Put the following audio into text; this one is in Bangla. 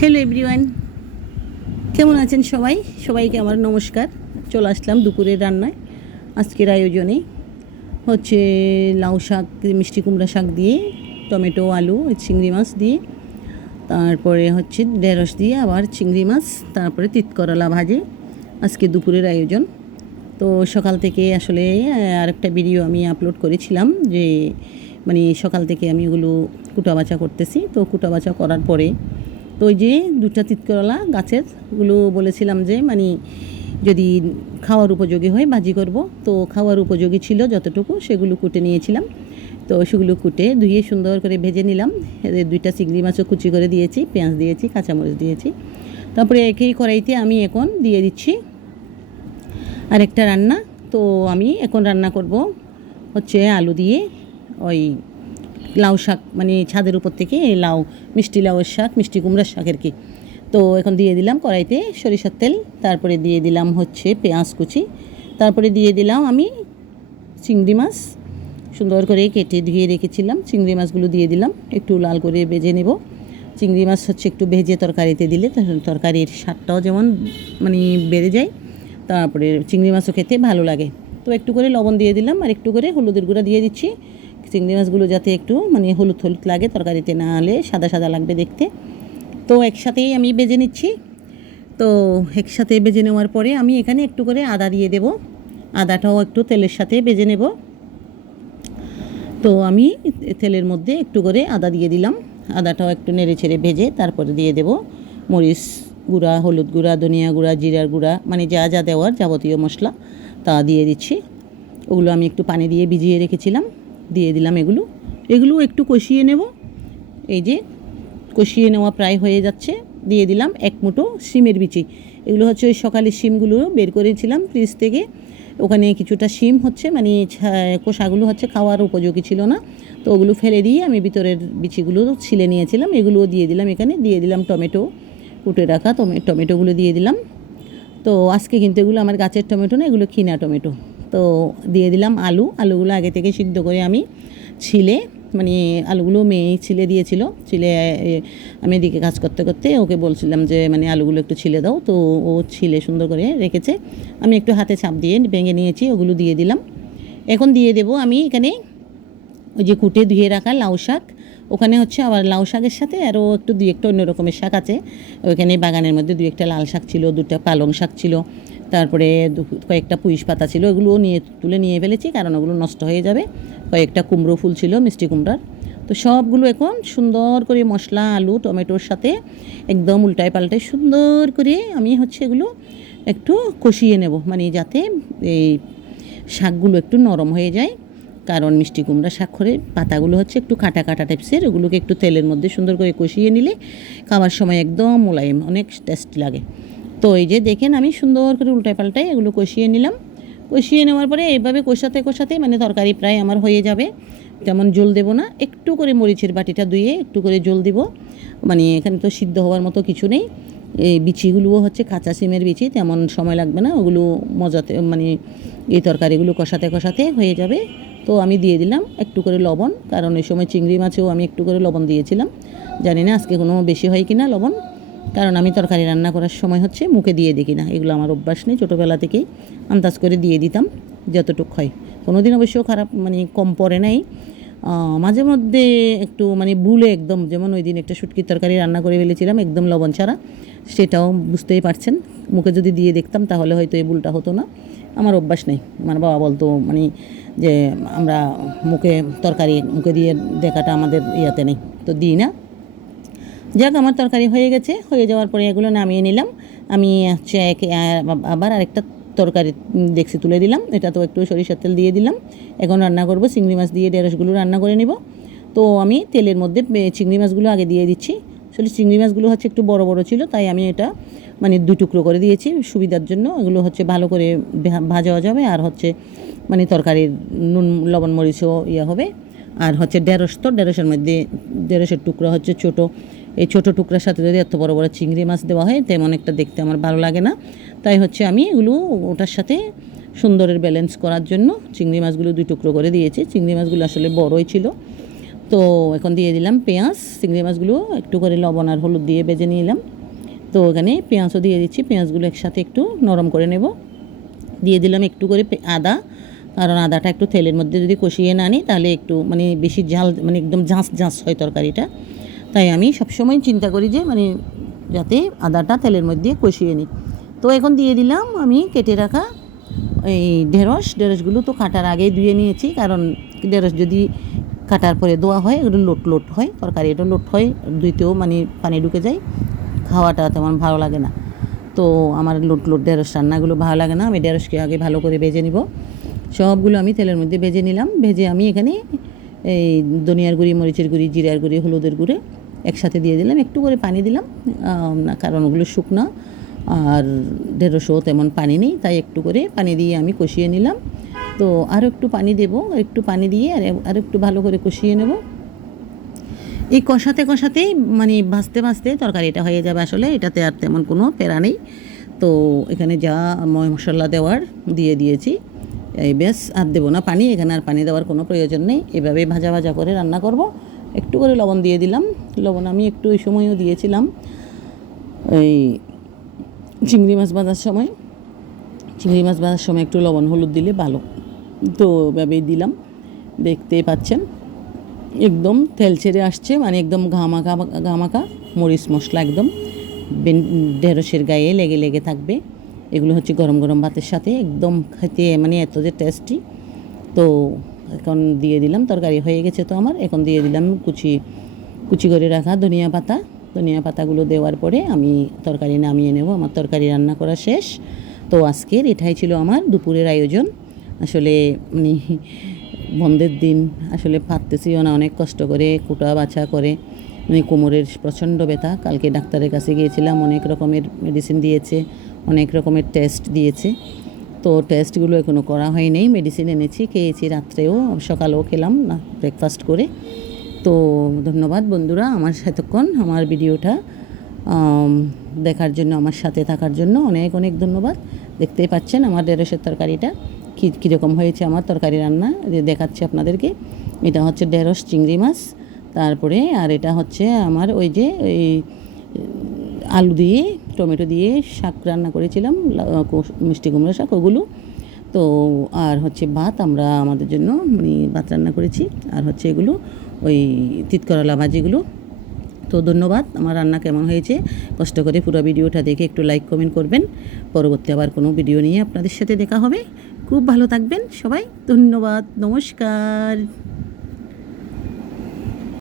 হ্যালো এভরিওয়ান, কেমন আছেন সবাই? সবাইকে আমার নমস্কার। চলে আসলাম দুপুরের রান্নায়। আজকের আয়োজনে হচ্ছে লাউ শাক, মিষ্টি কুমড়া শাক দিয়ে, টমেটো, আলু, চিংড়ি মাছ দিয়ে, তারপরে হচ্ছে ঢেঁড়স দিয়ে আবার চিংড়ি মাছ, তারপরে তিতকরলা ভাজি। আজকে দুপুরের আয়োজন। তো সকাল থেকে আসলে আরেকটা ভিডিও আমি আপলোড করেছিলাম যে মানে সকাল থেকে আমি ওগুলো কুটাবাচা করতেছি। তো কুটাবাচা করার পরে তো ওই যে দুটা তিতকরলা গাছের ওগুলো বলেছিলাম যে মানে যদি খাওয়ার উপযোগী হয় ভাজি করব। তো খাওয়ার উপযোগী ছিল যতটুকু সেগুলো কুটে নিয়েছিলাম। তো সেগুলো কুটে ধুয়ে সুন্দর করে ভেজে নিলাম। দুইটা চিংড়ি মাছও কুচি করে দিয়েছি, পেঁয়াজ দিয়েছি, কাঁচামরিচ দিয়েছি। তারপরে একই কড়াইতে আমি এখন দিয়ে দিচ্ছি আরেকটা রান্না। তো আমি এখন রান্না করব হচ্ছে আলু দিয়ে ওই লাউ শাক, মানে ছাদের উপর থেকে লাউ, মিষ্টি লাউয়ের শাক, মিষ্টি কুমড়ার শাক আর কি। তো এখন দিয়ে দিলাম কড়াইতে সরিষার তেল, তারপরে দিয়ে দিলাম হচ্ছে পেঁয়াজ কুচি, তারপরে দিয়ে দিলাম আমি চিংড়ি মাছ সুন্দর করে কেটে ধুয়ে রেখেছিলাম। চিংড়ি মাছগুলো দিয়ে দিলাম, একটু লাল করে ভেজে নেব। চিংড়ি মাছ হচ্ছে একটু ভেজে তরকারিতে দিলে তরকারির স্বাদটাও যেমন মানে বেড়ে যায়, তারপরে চিংড়ি মাছও খেতে ভালো লাগে। তো একটু করে লবণ দিয়ে দিলাম আর একটু করে হলুদের গুঁড়া দিয়ে দিচ্ছি। চিংড়ি মাছগুলো যাতে একটু মানে হলুদ হলুদ লাগে, তরকারিতে না হলে সাদা সাদা লাগবে দেখতে। তো একসাথেই আমি ভেজে নিচ্ছি। তো একসাথে ভেজে নেওয়ার পরে আমি এখানে একটু করে আদা দিয়ে দেব। আদাটাও একটু তেলের সাথে ভেজে নেব। তো আমি তেলের মধ্যে একটু করে আদা দিয়ে দিলাম। আদাটাও একটু নেড়ে ছেড়ে ভেজে তারপরে দিয়ে দেব মরিচ গুঁড়া, হলুদ গুঁড়া, ধনিয়া গুঁড়া, জিরার গুঁড়া, মানে যা যা দেওয়ার যাবতীয় মশলা তা দিয়ে দিচ্ছি। ওগুলো আমি একটু পানি দিয়ে ভিজিয়ে রেখেছিলাম, দিয়ে দিলাম এগুলো। এগুলো একটু কষিয়ে নেব। এই যে কষিয়ে নেওয়া প্রায় হয়ে যাচ্ছে। দিয়ে দিলাম এক মুঠো শিমের বিচি। এগুলো হচ্ছে ওই সকালে শিমগুলো বের করেছিলাম ফ্রিজ থেকে। ওখানে কিছুটা শিম হচ্ছে মানে কোষাগুলো হচ্ছে খাওয়ার উপযোগী ছিল না, তো ওগুলো ফেলে দিয়ে আমি ভিতরের বিচিগুলো ছিলে নিয়েছিলাম। এগুলোও দিয়ে দিলাম এখানে। দিয়ে দিলাম টমেটো, কুটে রাখা টমেটোগুলো দিয়ে দিলাম। তো আজকে কিন্তু এগুলো আমার গাছের টমেটো না, এগুলো কিনা টমেটো। তো দিয়ে দিলাম আলুগুলো আগে থেকে সিদ্ধ করে আমি ছিলে, মানে আলুগুলো মেয়ে ছিলে দিয়েছিল। ছিলে আমি এদিকে কাজ করতে করতে ওকে বলছিলাম যে মানে আলুগুলো একটু ছিলে দাও, তো ও ছিলে সুন্দর করে রেখেছে। আমি একটু হাতে চাপ দিয়ে ভেঙে নিয়েছি, ওগুলো দিয়ে দিলাম। এখন দিয়ে দেব আমি এখানে ওই যে কুটে ধুয়ে রাখা লাউ শাক। ওখানে হচ্ছে আবার লাউ শাকের সাথে আরও একটু দুই একটা অন্য রকমের শাক আছে। ওইখানে বাগানের মধ্যে দুই একটা লাল শাক ছিল, দুটা পালং শাক ছিল, তারপরে কয়েকটা পুঁইশ পাতা ছিল। ওগুলোও তুলে নিয়ে ফেলেছি কারণ ওগুলো নষ্ট হয়ে যাবে। কয়েকটা কুমড়ো ফুল ছিল, মিষ্টি কুমড়ার। তো সবগুলো এখন সুন্দর করে মশলা, আলু, টমেটোর সাথে একদম উল্টায় পাল্টায় সুন্দর করে আমি হচ্ছে এগুলো একটু কষিয়ে নেব, মানে যাতে এই শাকগুলো একটু নরম হয়ে যায়। কারণ মিষ্টি কুমড়া শাক করে পাতাগুলো হচ্ছে একটু কাটা কাটা টাইপসের, ওগুলোকে একটু তেলের মধ্যে সুন্দর করে কষিয়ে নিলে খাওয়ার সময় একদম মোলায়েম, অনেক টেস্টি লাগে। তো এই যে দেখেন আমি সুন্দর করে উল্টায় পাল্টায় এগুলো কষিয়ে নিলাম। কষিয়ে নেওয়ার পরে এইভাবে কষাতে কষাতে মানে তরকারি প্রায় আমার হয়ে যাবে। তেমন জল দেব না, একটু করে মরিচের বাটিটা ধুয়ে একটু করে জল দিব। মানে এখানে তো সিদ্ধ হওয়ার মতো কিছু নেই। এই বিচিগুলোও হচ্ছে কাঁচা সিমের বিচি, তেমন সময় লাগবে না। ওগুলো মজাতে মানে এই তরকারিগুলো কষাতে কষাতে হয়ে যাবে। তো আমি দিয়ে দিলাম একটু করে লবণ, কারণ এই সময় চিংড়ি মাছেও আমি একটু করে লবণ দিয়েছিলাম। জানি না আজকে কোনো বেশি হয় কি না লবণ, কারণ আমি তরকারি রান্না করার সময় হচ্ছে মুখে দিয়ে দেখি না, এগুলো আমার অভ্যাস নেই। ছোটোবেলা থেকেই আন্দাজ করে দিয়ে দিতাম যতটুকু হয়। কোনো দিন অবশ্য খারাপ মানে কম পড়ে নাই। মাঝে মধ্যে একটু মানে ভুলে একদম, যেমন ওই দিন একটা শুটকির তরকারি রান্না করে ফেলেছিলাম একদম লবণ ছাড়া, সেটাও বুঝতেই পারছেন। মুখে যদি দিয়ে দেখতাম তাহলে হয়তো এই ভুলটা হতো না। আমার অভ্যাস নেই। আমার বাবা বলতো মানে যে আমরা তরকারি মুখে দিয়ে দেখাটা আমাদের ইয়াতে নেই, তো দিই না। যাক, আমার তরকারি হয়ে গেছে। হয়ে যাওয়ার পরে এগুলো নামিয়ে নিলাম। আমি হচ্ছে আবার আরেকটা তরকারি দেখছি তুলে দিলাম। এটা তো একটু সরিষার তেল দিয়ে দিলাম। এখন রান্না করব চিংড়ি মাছ দিয়ে ঢেঁড়সগুলো রান্না করে নেব। তো আমি তেলের মধ্যে চিংড়ি মাছগুলো আগে দিয়ে দিচ্ছি। আসলে চিংড়ি মাছগুলো হচ্ছে একটু বড় বড় ছিল, তাই আমি এটা মানে 2 টুকরো করে দিয়েছি সুবিধার জন্য। এগুলো হচ্ছে ভালো করে ভাজা যাবে, আর হচ্ছে মানে তরকারির নুন লবণ মরিচও ইয়ে হবে। আর হচ্ছে ঢেঁড়স, তো ঢেঁড়সের মধ্যে ঢেঁড়সের টুকরা হচ্ছে ছোটো। এই ছোটো টুকরার সাথে যদি এত বড় বড় চিংড়ি মাছ দেওয়া হয় তেমন একটা দেখতে আমার ভালো লাগে না। তাই হচ্ছে আমি এগুলো ওটার সাথে সুন্দরের ব্যালেন্স করার জন্য চিংড়ি মাছগুলো 2 টুকরো করে দিয়েছি। চিংড়ি মাছগুলো আসলে বড়ই ছিল। তো এখন দিয়ে দিলাম পেঁয়াজ, চিংড়ি মাছগুলো একটু করে লবণ আর হলুদ দিয়ে ভেজে নিলাম। তো এখানে পেঁয়াজও দিয়ে দিচ্ছি, পেঁয়াজগুলো একসাথে একটু নরম করে নেব। দিয়ে দিলাম একটু করে আদা, কারণ আদাটা একটু তেলের মধ্যে যদি কষিয়ে না নিই তাহলে একটু মানে বেশি ঝাল, মানে একদম ঝাঁস ঝাঁস হয় তরকারিটা। তাই আমি সবসময় চিন্তা করি যে মানে যাতে আদাটা তেলের মধ্যে কষিয়ে নিই। তো এখন দিয়ে দিলাম আমি কেটে রাখা এই ঢেঁড়সগুলো তো কাটার আগেই ধুয়ে নিয়েছি, কারণ ঢেঁড়স যদি কাটার পরে ধোয়া হয় এগুলো লোট হয়, তরকারি এটা লোট হয়, ধুইতেও মানে পানি ঢুকে যায়, খাওয়াটা তেমন ভালো লাগে না। তো আমার লোট ঢেঁড়স রান্নাগুলো ভালো লাগে না, আমি ঢেঁড়সকে আগে ভালো করে ভেজে নিব। সবগুলো আমি তেলের মধ্যে ভেজে নিলাম। ভেজে আমি এখানে এই ধনিয়ার গুঁড়ি, মরিচের গুঁড়ি, জিরার গুঁড়ি, হলুদের গুঁড়ি একসাথে দিয়ে দিলাম, একটু করে পানি দিলাম, না কারণ ওগুলো শুকনো আর ঢেঁড়সও তেমন পানি নেই, তাই একটু করে পানি দিয়ে আমি কষিয়ে নিলাম। তো আরও একটু পানি দেব, একটু পানি দিয়ে আর একটু ভালো করে কষিয়ে নেব। এই কষাতেই মানে ভাজতে তরকারিটা হয়ে যাবে। আসলে এটাতে আর তেমন কোনো প্যারা নেই। তো এখানে যা মশলা দেওয়ার দিয়ে দিয়েছি, এই বেশ আর দেবো না পানি, এখানে আর পানি দেওয়ার কোনো প্রয়োজন নেই। এভাবেই ভাজা করে রান্না করব। একটু করে লবণ দিয়ে দিলাম, লবণ আমি একটু ওই সময়ও দিয়েছিলাম এই চিংড়ি মাছ ভাজার সময় একটু লবণ হলুদ দিলে ভালো। তো এভাবেই দিলাম, দেখতেই পাচ্ছেন একদম তেল ছেড়ে আসছে, মানে একদম ঘামাকা মরিচ মশলা একদম ঢেঁড়সের গায়ে লেগে থাকবে। এগুলো হচ্ছে গরম ভাতের সাথে একদম খেতে মানে এত যে টেস্টি। তো এখন দিয়ে দিলাম, তরকারি হয়ে গেছে তো আমার। এখন দিয়ে দিলাম কুচি করে রাখা ধনিয়া পাতাগুলো দেওয়ার পরে আমি তরকারি নামিয়ে নেব। আমার তরকারি রান্না করা শেষ। তো আজকের এটাই ছিল আমার দুপুরের আয়োজন। আসলে মানে বন্ধের দিন, আসলে পারতেছিও না, অনেক কষ্ট করে কুটা বাছা করে, মানে কোমরের প্রচণ্ড ব্যথা। কালকে ডাক্তারের কাছে গিয়েছিলাম, অনেক রকমের মেডিসিন দিয়েছে, অনেক রকমের টেস্ট দিয়েছে। তো টেস্টগুলো এখনও করা হয়নি, মেডিসিন এনেছি, খেয়েছি, রাত্রেও সকালেও খেলাম না ব্রেকফাস্ট করে। তো ধন্যবাদ বন্ধুরা আমার এতক্ষণ আমার ভিডিওটা দেখার জন্য, আমার সাথে থাকার জন্য অনেক ধন্যবাদ। দেখতেই পাচ্ছেন আমার ঢেঁড়সের তরকারিটা কীরকম হয়েছে। আমার তরকারি রান্না দেখাচ্ছি আপনাদেরকে। এটা হচ্ছে ঢেঁড়স চিংড়ি মাছ, তারপরে আর এটা হচ্ছে আমার ওই যে এই আলু দিয়ে টমেটো দিয়ে শাক রান্না করেছিলাম, মিষ্টি কুমড়ো শাক, ওগুলো। তো আর হচ্ছে ভাত, আমরা আমাদের জন্য মানে ভাত রান্না করেছি। আর হচ্ছে এগুলো ওই তিতকরলা ভাজিগুলো। তো ধন্যবাদ। আমার রান্না কেমন হয়েছে কষ্ট করে পুরো ভিডিওটা দেখে একটু লাইক কমেন্ট করবেন। পরবর্তী আবার কোনো ভিডিও নিয়ে আপনাদের সাথে দেখা হবে। খুব ভালো থাকবেন সবাই। ধন্যবাদ, নমস্কার।